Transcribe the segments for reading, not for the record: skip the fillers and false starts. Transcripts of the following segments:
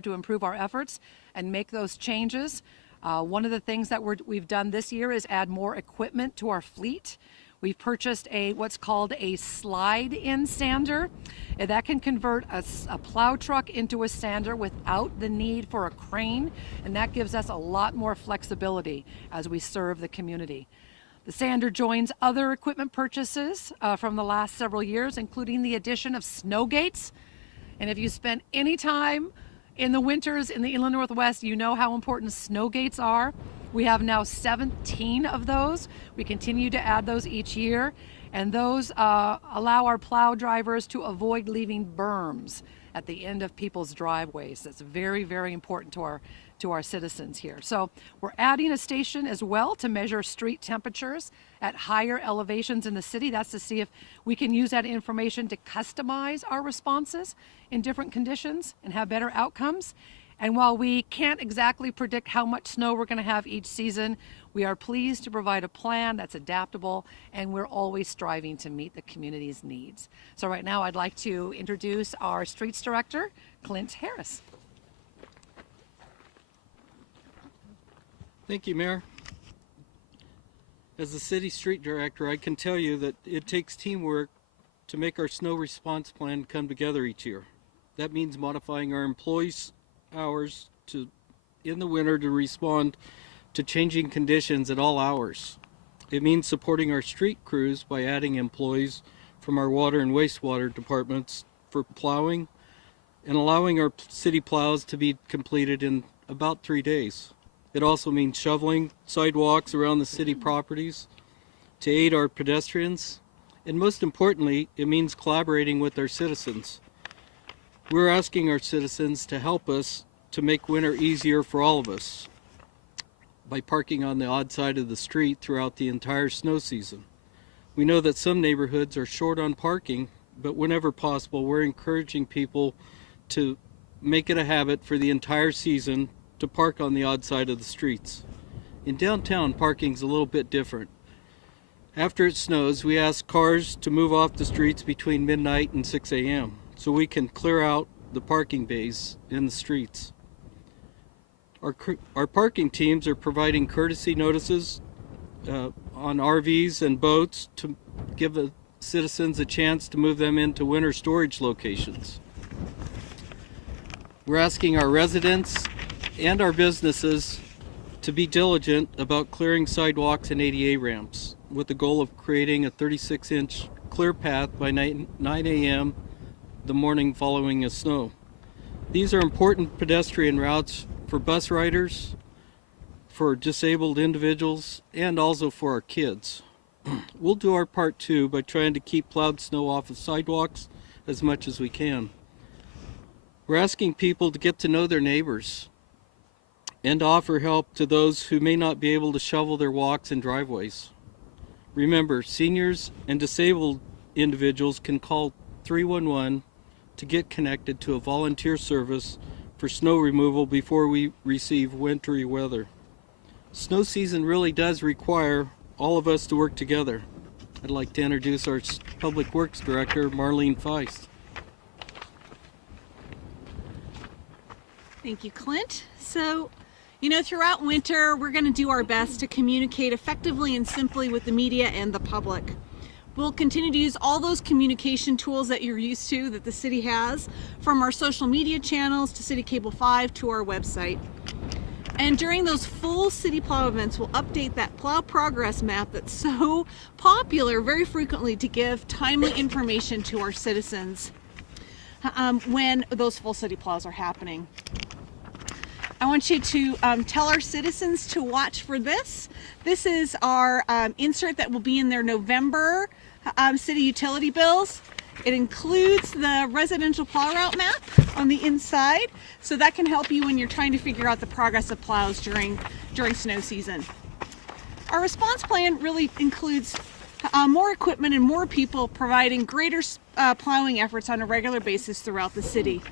to improve our efforts and make those changes. One of the things that we've done this year is add more equipment to our fleet. We've purchased what's called a slide-in sander. That can convert a plow truck into a sander without the need for a crane, and that gives us a lot more flexibility as we serve the community. The sander joins other equipment purchases from the last several years, including the addition of snow gates. And if you spend any time in the winters in the Inland Northwest, you know how important snow gates are. We have now 17 of those. We continue to add those each year, and those allow our plow drivers to avoid leaving berms at the end of people's driveways. That's very, very important to our citizens here. So we're adding a station as well to measure street temperatures at higher elevations in the city. That's to see if we can use that information to customize our responses in different conditions and have better outcomes. And while we can't exactly predict how much snow we're going to have each season, we are pleased to provide a plan that's adaptable, and we're always striving to meet the community's needs. So right now I'd like to introduce our Streets Director, Clint Harris. Thank you, Mayor. As the city street director, I can tell you that it takes teamwork to make our snow response plan come together each year. That means modifying our employees' hours in the winter to respond to changing conditions at all hours. It means supporting our street crews by adding employees from our water and wastewater departments for plowing and allowing our city plows to be completed in about 3 days. It also means shoveling sidewalks around the city properties to aid our pedestrians. And most importantly, it means collaborating with our citizens. We're asking our citizens to help us to make winter easier for all of us by parking on the odd side of the street throughout the entire snow season. We know that some neighborhoods are short on parking, but whenever possible, we're encouraging people to make it a habit for the entire season to park on the odd side of the streets. In downtown, parking's a little bit different. After it snows, we ask cars to move off the streets between midnight and 6 a.m. so we can clear out the parking bays in the streets. Our parking teams are providing courtesy notices on RVs and boats to give citizens a chance to move them into winter storage locations. We're asking our residents and our businesses to be diligent about clearing sidewalks and ADA ramps with the goal of creating a 36-inch clear path by 9 a.m. the morning following a snow. These are important pedestrian routes for bus riders, for disabled individuals, and also for our kids. We'll do our part too by trying to keep plowed snow off of sidewalks as much as we can. We're asking people to get to know their neighbors and to offer help to those who may not be able to shovel their walks and driveways. Remember, seniors and disabled individuals can call 311 to get connected to a volunteer service for snow removal before we receive wintry weather. Snow season really does require all of us to work together. I'd like to introduce our Public Works Director, Marlene Feist. Thank you, Clint. So, throughout winter, we're going to do our best to communicate effectively and simply with the media and the public. We'll continue to use all those communication tools that you're used to, that the city has, from our social media channels to City Cable 5 to our website. And during those full City Plow events, we'll update that plow progress map that's so popular very frequently to give timely information to our citizens when those full city plows are happening. I want you to tell our citizens to watch for this. This is our insert that will be in their November city utility bills. It includes the residential plow route map on the inside, so that can help you when you're trying to figure out the progress of plows during snow season. Our response plan really includes more equipment and more people providing greater plowing efforts on a regular basis throughout the city.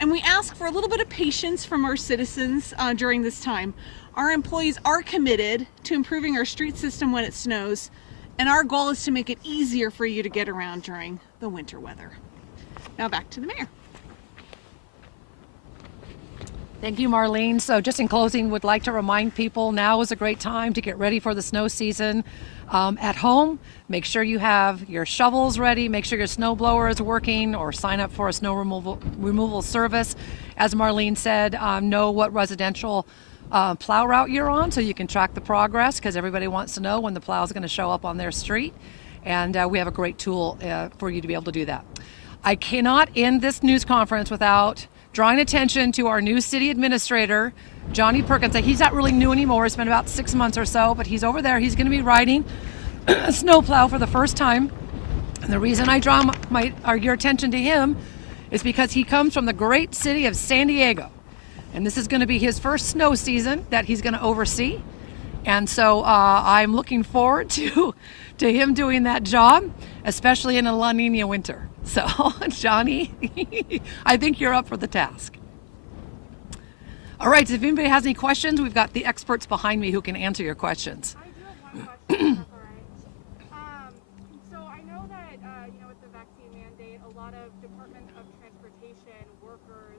And we ask for a little bit of patience from our citizens during this time. Our employees are committed to improving our street system when it snows, and our goal is to make it easier for you to get around during the winter weather. Now back to the mayor. Thank you, Marlene. So just in closing, would like to remind people now is a great time to get ready for the snow season. At home, make sure you have your shovels ready, make sure your snow blower is working, or sign up for a snow removal service. As Marlene said, know what residential plow route you're on so you can track the progress, because everybody wants to know when the plow is going to show up on their street. And we have a great tool for you to be able to do that. I cannot end this news conference without drawing attention to our new city administrator, Johnny Perkins. He's not really new anymore. It's been about 6 months or so, but he's over there. He's going to be riding a snowplow for the first time. And the reason I draw your attention to him is because he comes from the great city of San Diego. And this is going to be his first snow season that he's going to oversee. And so I'm looking forward to him doing that job, especially in a La Nina winter. So, Johnny, I think you're up for the task. All right, so if anybody has any questions, we've got the experts behind me who can answer your questions. I do have one question, if that's all right. So I know that, with the vaccine mandate, a lot of Department of Transportation workers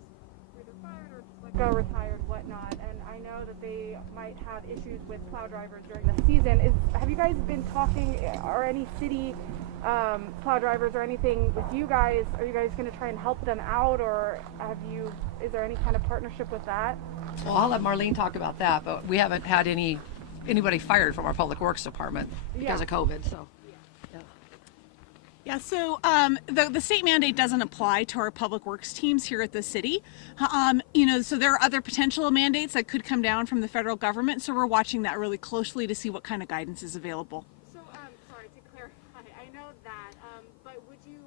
were either fired or just let go, retired, whatnot, and I know that they might have issues with plow drivers during the season. Have you guys been talking, or any city plow drivers or anything with you guys? Are you guys going to try and help them out, or is there any kind of partnership with that? Well, I'll let Marlene talk about that, but we haven't had anybody fired from our Public Works Department because of COVID, so. Yeah, so the state mandate doesn't apply to our public works teams here at the city. So there are other potential mandates that could come down from the federal government, so we're watching that really closely to see what kind of guidance is available. So, sorry, to clarify, I know that, but would you,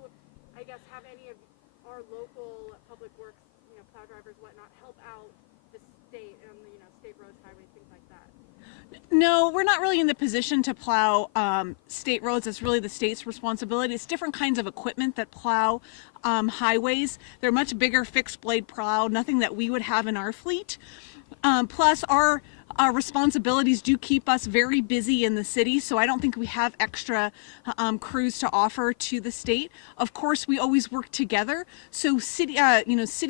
I guess, have any of our local public works, plow drivers, whatnot, help out the state on the, state roads, highways, things like that? No, we're not really in the position to plow state roads. It's really the state's responsibility. It's different kinds of equipment that plow highways. They're much bigger fixed blade plow, nothing that we would have in our fleet. Plus, our responsibilities do keep us very busy in the city, so I don't think we have extra crews to offer to the state. Of course, we always work together. So city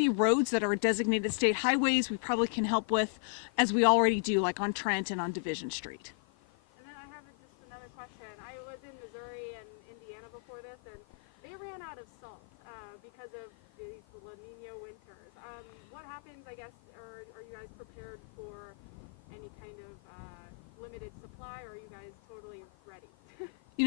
roads that are designated state highways, we probably can help with, as we already do, like on Trent and on Division Street. And then I have just another question. I was in Missouri and Indiana before this, and they ran out of salt because of these La Nina winters. What happens, I guess, or are you guys prepared for any kind of limited supply, or are you guys totally ready?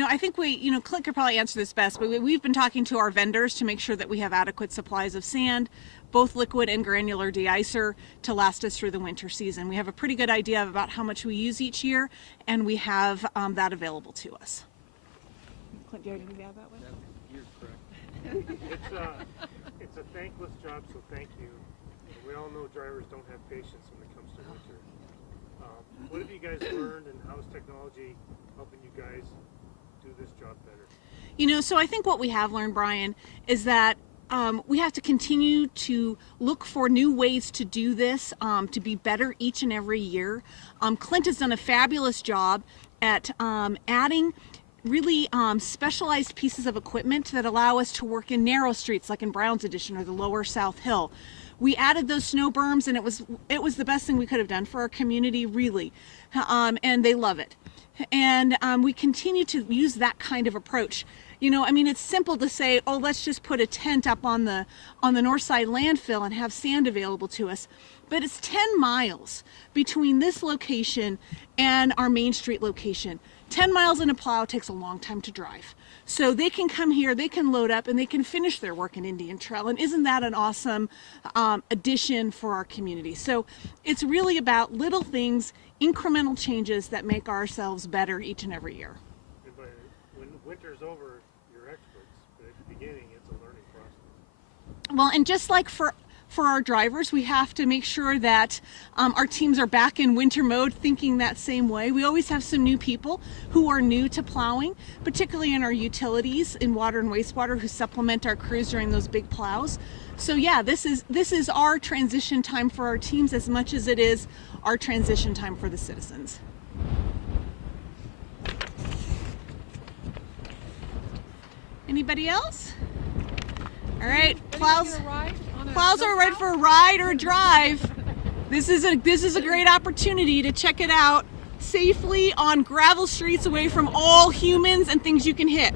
I think Clint could probably answer this best, but we've been talking to our vendors to make sure that we have adequate supplies of sand, both liquid and granular de-icer, to last us through the winter season. We have a pretty good idea about how much we use each year, and we have that available to us. Clint, do you have anything to add that way? You're correct. It's a thankless job, so thank you. We all know drivers don't have patience when it comes to winter. What have you guys learned, and how is technology helping you guys do this job better? So I think what we have learned, Brian, is that we have to continue to look for new ways to do this, to be better each and every year. Clint has done a fabulous job at adding really specialized pieces of equipment that allow us to work in narrow streets, like in Brown's Edition or the Lower South Hill. We added those snow berms, and it was the best thing we could have done for our community, really, and they love it. And we continue to use that kind of approach. It's simple to say, oh, let's just put a tent up on the north side landfill and have sand available to us. But it's 10 miles between this location and our Main Street location. 10 miles in a plow takes a long time to drive. So they can come here, they can load up, and they can finish their work in Indian Trail. And isn't that an awesome addition for our community? So it's really about little things, incremental changes that make ourselves better each and every year. When winter's over, you're experts, but at the beginning, it's a learning process. Well, and just like for our drivers, we have to make sure that our teams are back in winter mode thinking that same way. We always have some new people who are new to plowing, particularly in our utilities, in water and wastewater, who supplement our crews during those big plows. So yeah, this is our transition time for our teams as much as it is our transition time for the citizens. Anybody else? All right, plows are ready for a ride or a drive. This is a great opportunity to check it out safely on gravel streets away from all humans and things you can hit.